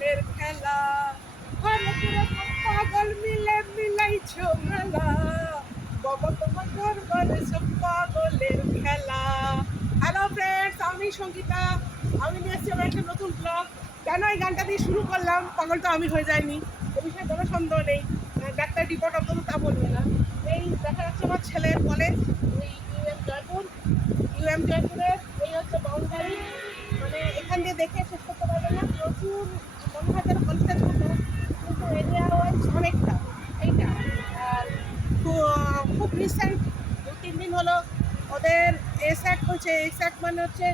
পাগলের খেলা, ঘরে ঘরে সব পাগল মিলে মিলাইছো মেলা, বাবা তোমার ঘর ঘরে সব পাগলের খেলা। হ্যালো ফ্রেন্ডস, আমি সঙ্গীতা। আমি নিয়ে এসেছি আমার একটা নতুন ব্লগ। কেন এই গানটা দিয়ে শুরু করলাম, পাগল তো আমি হয়ে যাইনি, এ বিষয়ে কোনো সন্দেহ নেই। ডাক্তার রিপোর্ট অন্তত তা বলবে না। এই দেখা যাচ্ছে আমার ছেলের কলেজ, এই ইউএম জয়পুরের এই হচ্ছে বাউন্ডারি। মানে এখান দিয়ে দেখে শেষ করতে পারবে না, প্রচুর মনে হয় যেন কলেজটা ছোটো, কিন্তু এরিয়া ওয়াইজ অনেকটা এইটা। আর খুব রিসেন্ট 2-3 দিন হলো ওদের এসঅ্যাক হচ্ছে। এসঅ্যাক মানে হচ্ছে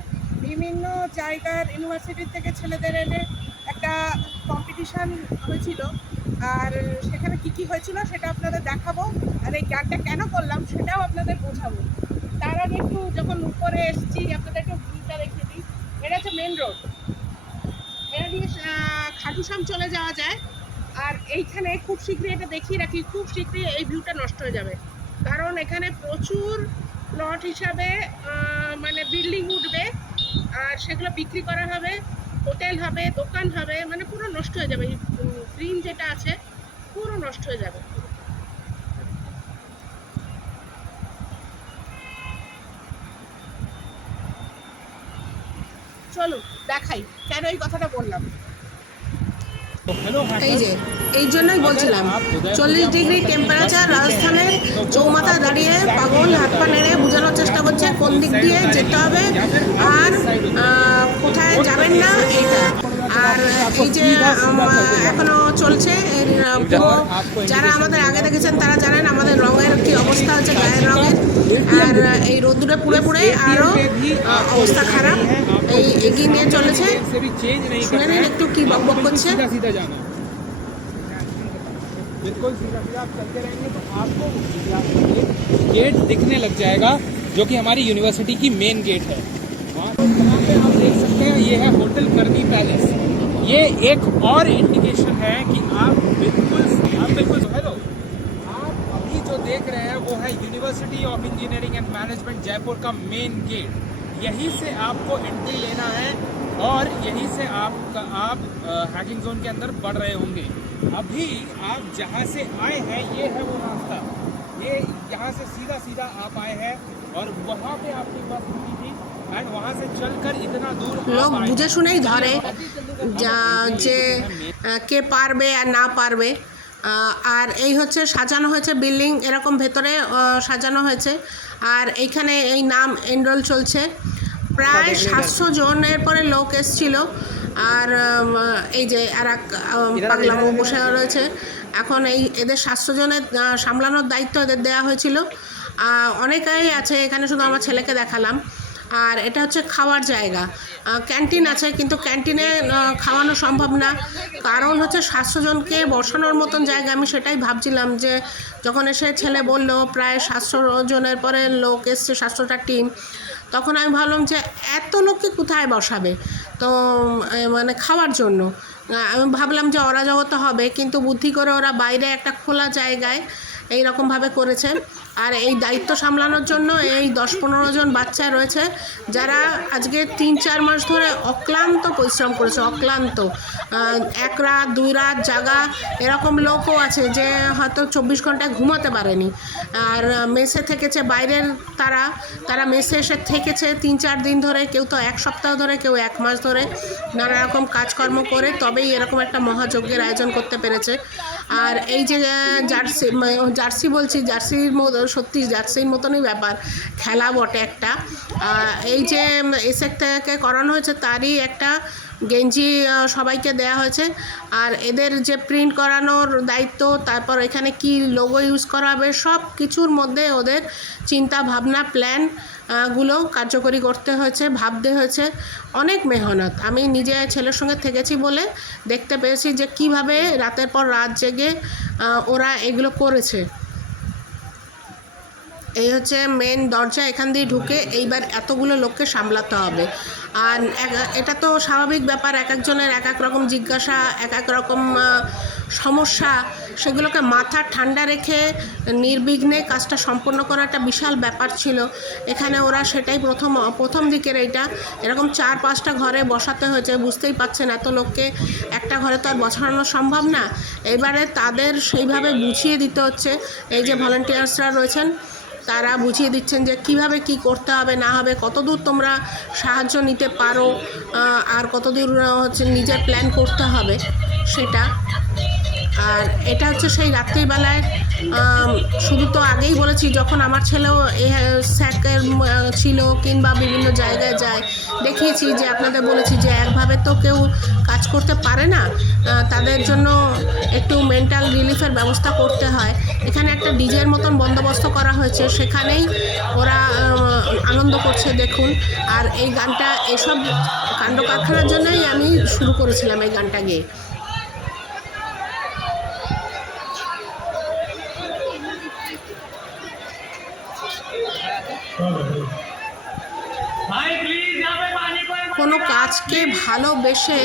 বিভিন্ন জায়গার ইউনিভার্সিটি থেকে ছেলেদের এনে একটা কম্পিটিশান হয়েছিল। আর সেখানে কী কী হয়েছিল সেটা আপনাদের দেখাবো, আর এই গানটা কেন করলাম সেটাও আপনাদের বোঝাবো। তার আগে একটু যখন উপরে এসেছি আপনাদের একটু ভিউটা দেখিয়ে দিই। এটা হচ্ছে মেন রোড, এটা দিয়ে খাটুশ্যাম চলে যাওয়া যায়। আর এইখানে খুব শীঘ্রই এটা দেখিয়ে রাখি, খুব শীঘ্রই এই ভিউটা নষ্ট হয়ে যাবে, কারণ এখানে প্রচুর প্লট হিসাবে মানে বিল্ডিং উঠবে, আর সেগুলো বিক্রি করা হবে, হোটেল হবে, দোকান হবে, মানে পুরো নষ্ট হয়ে যাবে। এই গ্রিন যেটা আছে পুরো নষ্ট হয়ে যাবে। চলো দেখাই কেন এই কথাটা বললাম। এই যে এই জন্যই বলছিলাম 40 ডিগ্রি টেম্পারেচার রাজস্থানের চৌমাথায় দাঁড়িয়ে পাগল হাত পা নেড়ে বোঝানোর চেষ্টা করছে কোন দিক দিয়ে যেতে হবে আর কোথায় যাবেন না এইটা। আর এই যে এখনো চলছে, যারা আমাদের আগে দেখেছেন তারা জানেন আমাদের রঙের কি অবস্থা হচ্ছে, গায়ের রঙের। আর এই রোদ্দুরে পুড়ে পুড়ে আরও অবস্থা খারাপ। এই এগিয়ে নিয়ে চলেছে, শুনে নিন একটু কি বকবক করছে। बिल्कुल सीधा सीधा आप चलते रहेंगे तो आपको गेट दिखने लग जाएगा, जो कि हमारी यूनिवर्सिटी की मेन गेट है। वहाँ पे आप देख सकते हैं ये है होटल करनी पैलेस। ये एक और इंडिकेशन है कि आप बिल्कुल हेलो, आप अभी जो देख रहे हैं वो है university of engineering and management Jaipur का मेन गेट। यहीं से आपको एंट्री लेना है और यहीं से आप हैकिंग जोन के अंदर बढ़ रहे होंगे। अभी आप जहाँ से आए हैं ये है वो रास्ता, ये यहाँ से सीधा सीधा आप आए हैं और वहाँ पे आपकी बस रुकी थी एंड वहाँ से चलकर इतना दूर লোক বুঝে শুনেই ধরে যে কে পারবে আর না পারবে। আর এই হচ্ছে সাজানো হয়েছে বিল্ডিং, এরকম ভেতরে সাজানো হয়েছে। আর এইখানে এই নাম এনরোল চলছে, প্রায় 700 জনের পরে লোক এসছিল। আর এই যে আর এক পাগলামো বসে রয়েছে। এখন এই এদের 700 জনের সামলানোর দায়িত্ব এদের দেওয়া হয়েছিল। অনেকেই আছে এখানে, শুধু আমার ছেলেকে দেখালাম। আর এটা হচ্ছে খাওয়ার জায়গা, ক্যান্টিন আছে, কিন্তু ক্যান্টিনে খাওয়ানো সম্ভব না, কারণ হচ্ছে 700 জনকে বসানোর মতন জায়গা। আমি সেটাই ভাবছিলাম যে যখন এসে ছেলে বলল প্রায় 700 জনের পরে লোক এসছে, 700টা টিম, তখন আমি ভাবলাম যে এত লোককে কোথায় বসাবে, তো মানে খাওয়ার জন্য আমি ভাবলাম যে অরাজকতা হবে, কিন্তু বুদ্ধি করে ওরা বাইরে একটা খোলা জায়গায় এই রকমভাবে করেছে। আর এই দায়িত্ব সামলানোর জন্য এই 10-15 জন বাচ্চা রয়েছে, যারা আজকে 3-4 মাস ধরে অক্লান্ত পরিশ্রম করেছে, অক্লান্ত। 1 রাত 2 রাত জাগা এরকম লোকও আছে যে হয়তো 24 ঘন্টায় ঘুমাতে পারেনি। আর মেসে থেকেছে বাইরের, তারা মেসে এসে থেকেছে 3-4 দিন ধরে, কেউ তো 1 সপ্তাহ ধরে, কেউ 1 মাস ধরে নানা রকম কাজকর্ম করে তবেই এরকম একটা মহাযজ্ঞের আয়োজন করতে পেরেছে। আর এই যে জার্সি বলছি, জার্সির মতো, সত্যি জার্সির মতনই ব্যাপার, খেলা বটে একটা। এই যে এসএক থেকে করানো হয়েছে তারই একটা গেঞ্জি সবাইকে দেয়া হয়েছে। আর এদের যে প্রিন্ট করানোর দায়িত্ব, তারপর এখানে কি লোগো ইউজ করা হবে, সব কিছুর মধ্যে ওদের চিন্তা ভাবনা প্ল্যান গুলো কার্যকরী করতে হয়েছে, ভাবতে হয়েছে, অনেক মেহনত। আমি নিজে ছেলের সঙ্গে থেকেছি বলে দেখতে পেয়েছি যে কিভাবে রাতের পর রাত জেগে ওরা এগুলো করেছে। এই হচ্ছে মেন দরজা, এখান দিয়ে ঢুকে এইবার এতগুলো লোককে সামলাতে হবে। আর এটা তো স্বাভাবিক ব্যাপার, এক একজনের এক এক রকম জিজ্ঞাসা, এক এক রকম সমস্যা, সেগুলোকে মাথা ঠান্ডা রেখে নির্বিঘ্নে কাজটা সম্পন্ন করা একটা বিশাল ব্যাপার ছিল। এখানে ওরা সেটাই প্রথম দিকের এইটা এরকম 4-5টা ঘরে বসাতে হয়েছে। বুঝতেই পারছেন এত লোককে একটা ঘরে তো আর বসানো সম্ভব না। এবারে তাদের সেইভাবে বুঝিয়ে দিতে হচ্ছে। এই যে ভলান্টিয়ার্সরা রয়েছেন তারা বুঝিয়ে দিচ্ছেন যে কিভাবে কি করতে হবে না হবে, কতদূর তোমরা সাহায্য নিতে পারো, আর কতদূর হচ্ছে নিজের প্ল্যান করতে হবে সেটা। আর এটা হচ্ছে সেই রাত্রিবেলায়, শুধু তো আগেই বলেছি যখন আমার ছেলেও এই স্যাকের ছিল কিংবা বিভিন্ন জায়গায় যায়, দেখিয়েছি যে আপনাদের বলেছি যে একভাবে তো কেউ কাজ করতে পারে না, তাদের জন্য একটু মেন্টাল রিলিফের ব্যবস্থা করতে হয়। এখানে একটা ডিজের মতন বন্দোবস্ত করা হয়েছে, সেখানেই ওরা আনন্দ করছে দেখুন। আর এই গানটা এসব কাণ্ড কারখানার জন্যই আমি শুরু করেছিলাম এই গানটা গেয়ে। কোনো কাজকে ভালোবেসে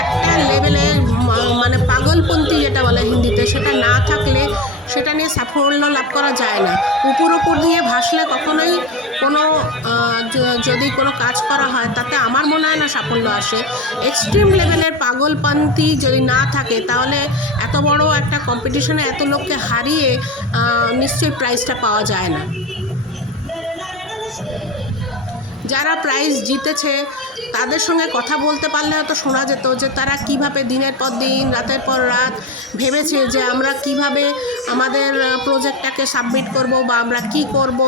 একটা লেভেলে মানে পাগলপন্থী যেটা বলে হিন্দিতে, সেটা না থাকলে সেটা নিয়ে সাফল্য লাভ করা যায় না। উপর দিয়ে ভাসলে কখনোই কোনো যদি কোনো কাজ করা হয় তাতে আমার মনে হয় না সাফল্য আসে। এক্সট্রিম লেভেলের পাগলপন্থী যদি না থাকে তাহলে এত বড় একটা কম্পিটিশনে এত লোককে হারিয়ে নিশ্চয়ই প্রাইজটা পাওয়া যায় না। যারা প্রাইজ জিতেছে তাদের সঙ্গে কথা বলতে পারলে হয়তো শোনা যেত যে তারা কিভাবে দিনের পর দিন রাতের পর রাত ভেবেছে যে আমরা কিভাবে আমাদের প্রজেক্টটাকে সাবমিট করব বা আমরা কি করব,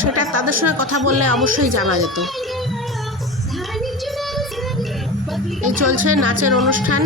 সেটা তাদের সঙ্গে কথা বললে অবশ্যই জানা যেত। এই চলছে নাচের অনুষ্ঠান।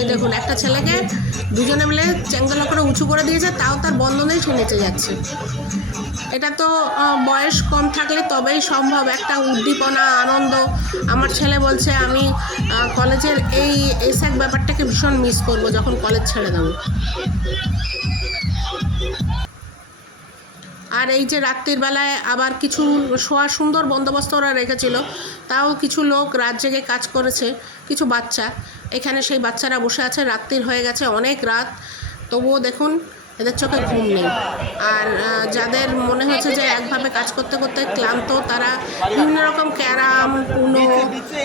এই দেখুন একটা ছেলেকে দুজনে মিলে চ্যাঙ্গলা করে উঁচু করে দিয়েছে, তাও তার বন্ধনেই সে নেচে যাচ্ছে। এটা তো বয়স কম থাকলে তবেই সম্ভব, একটা উদ্দীপনা আনন্দ। আমার ছেলে বলছে আমি কলেজের এই এসএক ব্যাপারটাকে ভীষণ মিস করব যখন কলেজ ছেড়ে দেবো। আর এই যে রাত্রির বেলায় আবার কিছু শোয়ার সুন্দর বন্দোবস্ত ওরা রেখেছিল, তাও কিছু লোক রাত জেগে কাজ করেছে, কিছু বাচ্চা এখানে সেই বাচ্চারা বসে আছে। রাত্রির হয়ে গেছে অনেক রাত, তবুও দেখুন এদের চোখে ঘুম নেই। আর যাদের মনে হচ্ছে যে একভাবে কাজ করতে করতে ক্লান্ত, তারা বিভিন্ন রকম ক্যারাম, উনো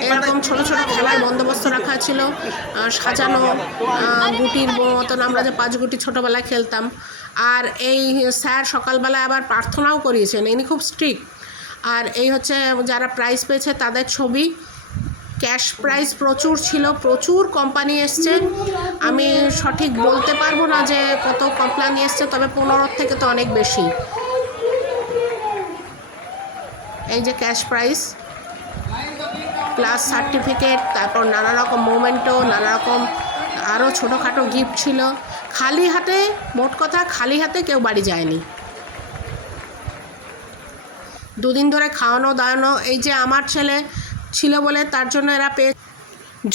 এরকম ছোটো ছোটো খেলার বন্দোবস্ত রাখা ছিল, সাজানো গুটির মতন আমরা যে 5 গুটি ছোটোবেলায় খেলতাম। আর এই স্যার সকালবেলায় আবার প্রার্থনাও করিয়েছেন, ইনি খুব স্ট্রিক্ট। আর এই হচ্ছে যারা প্রাইজ পেয়েছে তাদের ছবি। ক্যাশ প্রাইজ প্রচুর ছিল, প্রচুর কোম্পানি এসছে। আমি সঠিক বলতে পারবো না যে কত কোম্পানি এসছে, তবে 15 থেকে তো অনেক বেশি। এই যে ক্যাশ প্রাইজ প্লাস সার্টিফিকেট, তারপর নানা রকম মোমেন্টো, নানা রকম আরও ছোটোখাটো গিফট ছিল। খালি হাতে, মোট কথা খালি হাতে কেউ বাড়ি যায়নি। 2 দিন ধরে খাওয়ানো দাওয়ানো, এই যে আমার ছেলে ছিল বলে তার জন্য এরা পেয়ে।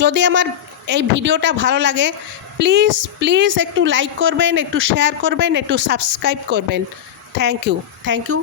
যদি আমার এই ভিডিওটা ভালো লাগে প্লিজ প্লিজ একটু লাইক করবেন, একটু শেয়ার করবেন, একটু সাবস্ক্রাইব করবেন। Thank you.